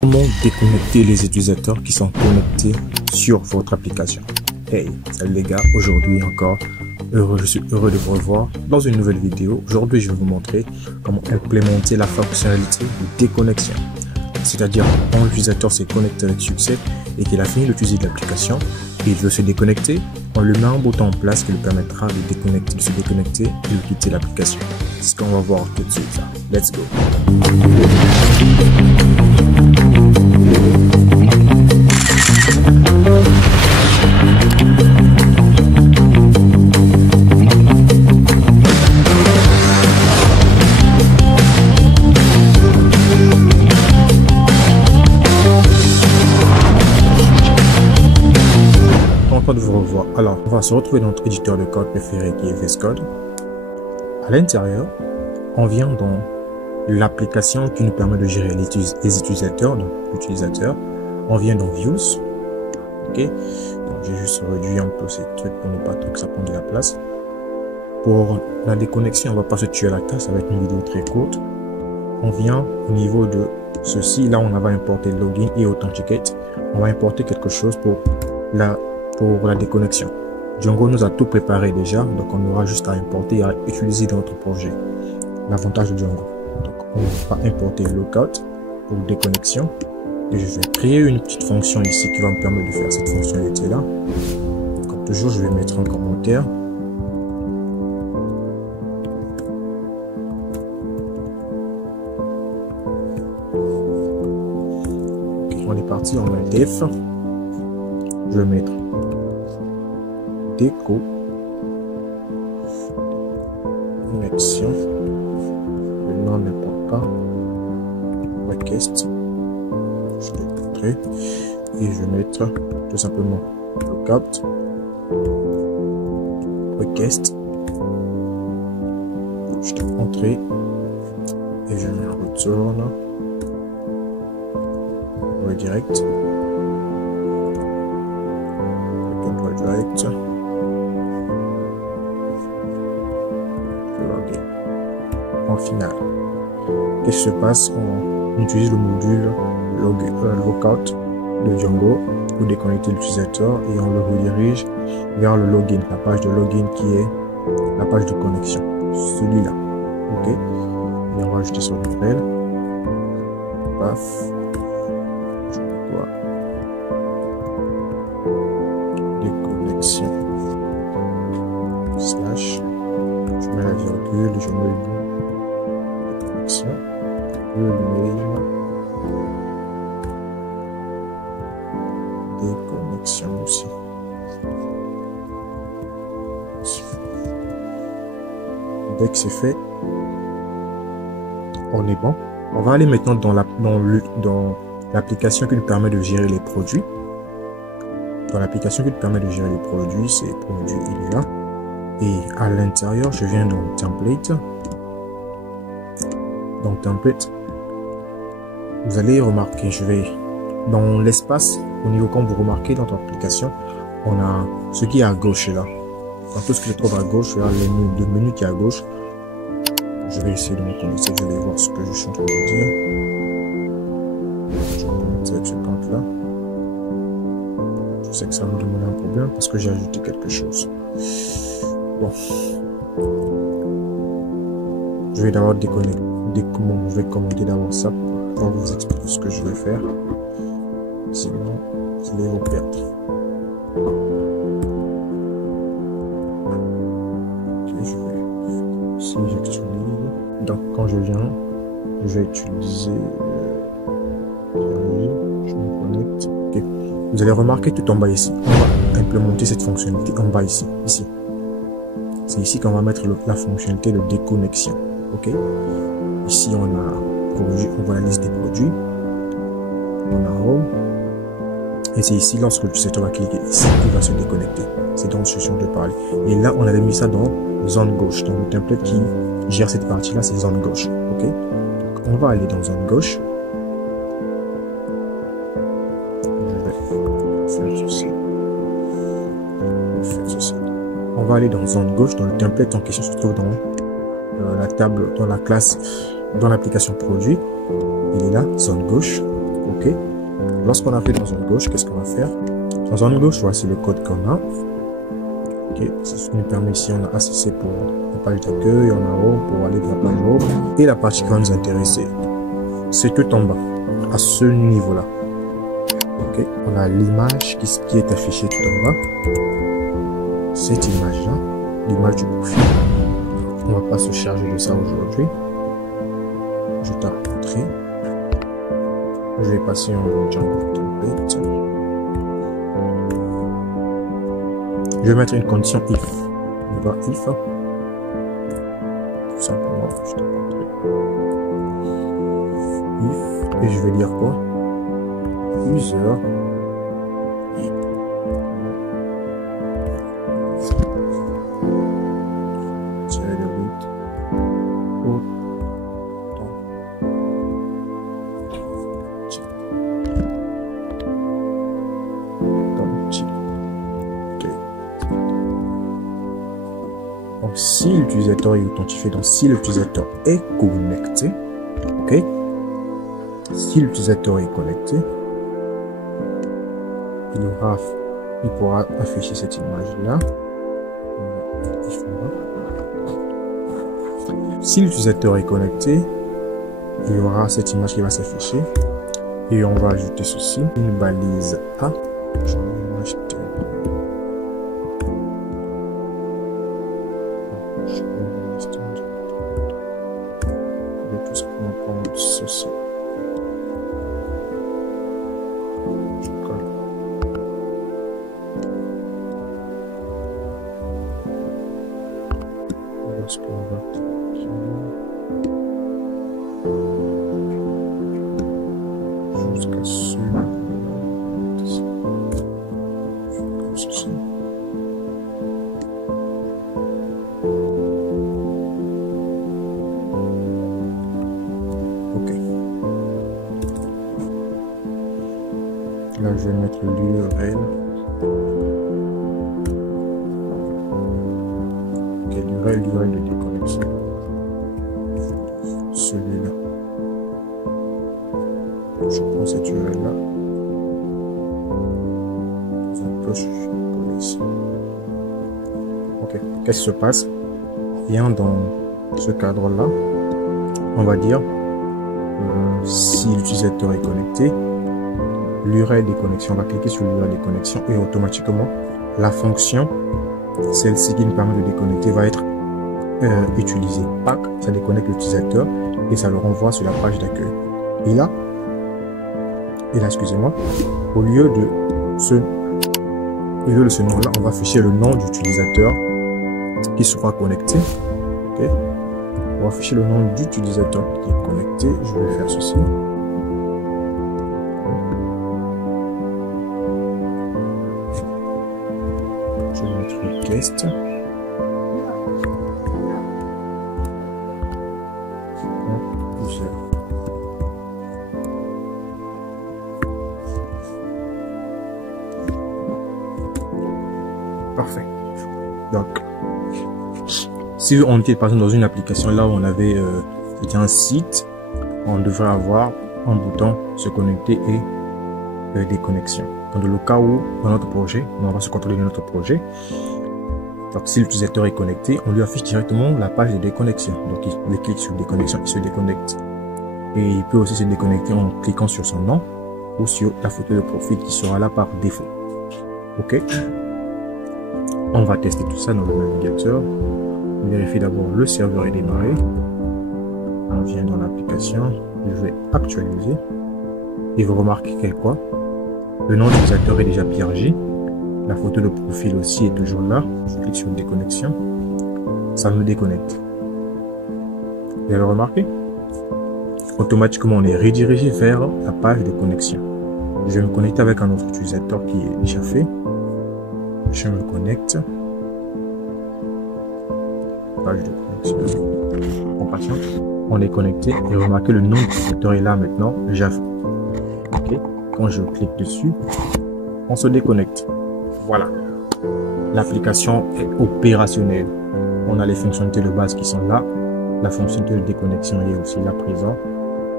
Comment déconnecter les utilisateurs qui sont connectés sur votre application? Hey, salut les gars, aujourd'hui encore, je suis heureux de vous revoir dans une nouvelle vidéo. Aujourd'hui, je vais vous montrer comment implémenter la fonctionnalité de déconnexion. C'est-à-dire, quand l'utilisateur s'est connecté avec succès et qu'il a fini d'utiliser l'application et il veut se déconnecter, on lui met un bouton en place qui lui permettra de se déconnecter et de quitter l'application. C'est ce qu'on va voir tout de suite. Let's go! De vous revoir. Alors, on va se retrouver dans notre éditeur de code préféré qui est VS Code. À l'intérieur, on vient dans l'application qui nous permet de gérer les utilisateurs, donc l'utilisateur. On vient dans Views. Ok, donc j'ai juste réduit un peu ces trucs pour ne pas trop que ça prenne de la place. Pour la déconnexion, on va pas se tuer à la tâche, ça va être une vidéo très courte. On vient au niveau de ceci, là on va importer login et authenticate. On va importer quelque chose pour la déconnexion. Django nous a tout préparé déjà, donc on aura juste à importer et à utiliser dans notre projet. L'avantage de Django. Donc on va importer lookout pour déconnexion et je vais créer une petite fonction ici qui va me permettre de faire cette fonctionnalité là. Comme toujours, je vais mettre un commentaire. Okay, on est parti, on met def. Je vais mettre déco connexion, le nom n'importe pas, request, je vais montrer et je vais mettre tout simplement lookout request, je vais entrer et je mets un return redirect redirect. En final, qu'est-ce qui se passe? On utilise le module lookout de Django pour déconnecter l'utilisateur et on le redirige vers le login, la page de login qui est la page de connexion, celui-là. Ok, et on va ajouter son URL. Paf, je vois déconnexion slash, je mets la virgule, je mets le nom déconnexion, le mail déconnexion aussi. Dès que c'est fait, on est bon. On va aller maintenant dans l'application qui nous permet de gérer les produits. Dans l'application qui nous permet de gérer les produits, c'est produit, il est là. Et à l'intérieur, je viens dans template. Dans template, vous allez remarquer, je vais dans l'espace, au niveau quand vous remarquez dans votre application, on a ce qui est à gauche là. Quand tout ce que je trouve à gauche, il y a le menu qui est à gauche. Je vais essayer de me connecter, je vais voir ce que je suis en train de dire. Je vais me connecter avec ce compte là. Je sais que ça va me demander un problème parce que j'ai ajouté quelque chose. Bon. Je vais d'abord déconnecter. Je vais commenter d'abord ça pour vous expliquer ce que je vais faire. Sinon, vous allez vous perdre. Ok, si j'actualise. Donc, quand je viens, je vais utiliser. Je me connecte. Ok. Vous allez remarquer tout en bas ici. On va implémenter cette fonctionnalité en bas ici. C'est ici qu'on va mettre la fonctionnalité de déconnexion. Ok. Ici on a produit, on voit la liste des produits. On a home. Et c'est ici lorsque l'utilisateur va cliquer ici, il va se déconnecter. C'est dans ce que je de parler. Et là on avait mis ça dans zone gauche. Donc le template qui gère cette partie là, c'est zone gauche. Ok. Donc, on va aller dans zone gauche. On va aller dans zone gauche, dans le template en question se trouve dans la table, dans la classe, dans l'application produit. Il est là, zone gauche. OK. Lorsqu'on a fait dans zone gauche, qu'est-ce qu'on va faire? Dans zone gauche, voici le code qu'on a. OK. C'est ce qui nous permet ici, on a ACC pour la page d'accueil, on a Home pour aller de la page Home. Et la partie qui va nous intéresser, c'est tout en bas, à ce niveau-là. OK. On a l'image qui est affichée tout en bas. Cette image-là, l'image du profil. On va pas se charger de ça aujourd'hui. Je tape Entrée. Je vais passer en Django template. Je vais mettre une condition if. On va if. Tout simplement, je tape Entrée. If. Et je vais dire quoi? User. Donc, si l'utilisateur est authentifié, donc si l'utilisateur est connecté, ok, si l'utilisateur est connecté, il pourra afficher cette image-là. Si l'utilisateur est connecté, il y aura cette image qui va s'afficher et on va ajouter ceci, une balise A. Jusqu'à ceci. Ok. Là, je vais mettre l'URL. Ok, l'URL de déconnexion. Celui-là. Je prends cette URL là. Un peu pour ici. Ok. Qu'est-ce qui se passe? Bien dans ce cadre là, on va dire si l'utilisateur est connecté, l'URL des connexions, on va cliquer sur l'URL des connexions et automatiquement la fonction, celle-ci qui nous permet de déconnecter, va être utilisée. Pack, ça déconnecte l'utilisateur et ça le renvoie sur la page d'accueil. Et là, excusez-moi, au lieu de ce nom-là, on va afficher le nom d'utilisateur qui sera connecté. Okay. On va afficher le nom d'utilisateur qui est connecté. Je vais faire ceci. Je vais mettre une test. Parfait. Donc, si on était par exemple dans une application là où on avait c'était un site, on devrait avoir un bouton se connecter et déconnexion. Dans le cas où dans notre projet, on va se contrôler de notre projet. Donc, si l'utilisateur est connecté, on lui affiche directement la page de déconnexion. Donc, il clique sur déconnexion, il se déconnecte. Et il peut aussi se déconnecter en cliquant sur son nom ou sur la photo de profil qui sera là par défaut. Ok. On va tester tout ça dans le navigateur. On vérifie d'abord le serveur est démarré. On vient dans l'application. Je vais actualiser. Et vous remarquez que quoi? Le nom d'utilisateur est déjà PRJ. La photo de profil aussi est toujours là. Je clique sur déconnexion. Ça me déconnecte. Vous avez remarqué? Automatiquement, on est redirigé vers la page de connexion. Je vais me connecter avec un autre utilisateur qui est déjà fait. Je me connecte. Page de connexion. On patiente. On est connecté et remarquez le nom de l'utilisateur est là maintenant. Java. Ok. Quand je clique dessus, on se déconnecte. Voilà. L'application est opérationnelle. On a les fonctionnalités de base qui sont là. La fonctionnalité de déconnexion est aussi là présent.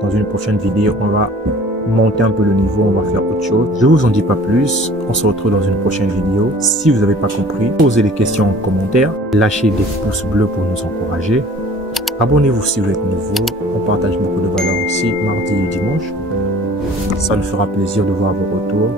Dans une prochaine vidéo, on va monter un peu le niveau, on va faire autre chose. Je vous en dis pas plus, on se retrouve dans une prochaine vidéo. Si vous n'avez pas compris, posez des questions en commentaire, lâchez des pouces bleus pour nous encourager. Abonnez-vous si vous êtes nouveau, on partage beaucoup de valeurs aussi, mardi et dimanche. Ça nous fera plaisir de voir vos retours.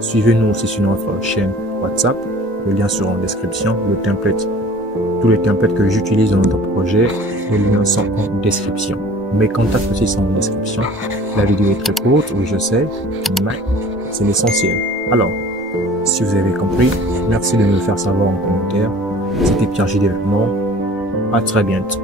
Suivez-nous aussi sur notre chaîne WhatsApp, le lien sera en description, le template. Tous les templates que j'utilise dans notre projet, les liens sont en description. Mes contacts aussi sont en description. La vidéo est très courte, oui je sais, mais c'est l'essentiel. Alors, si vous avez compris, merci de me le faire savoir en commentaire. C'était Pierre J. Développement. À très bientôt.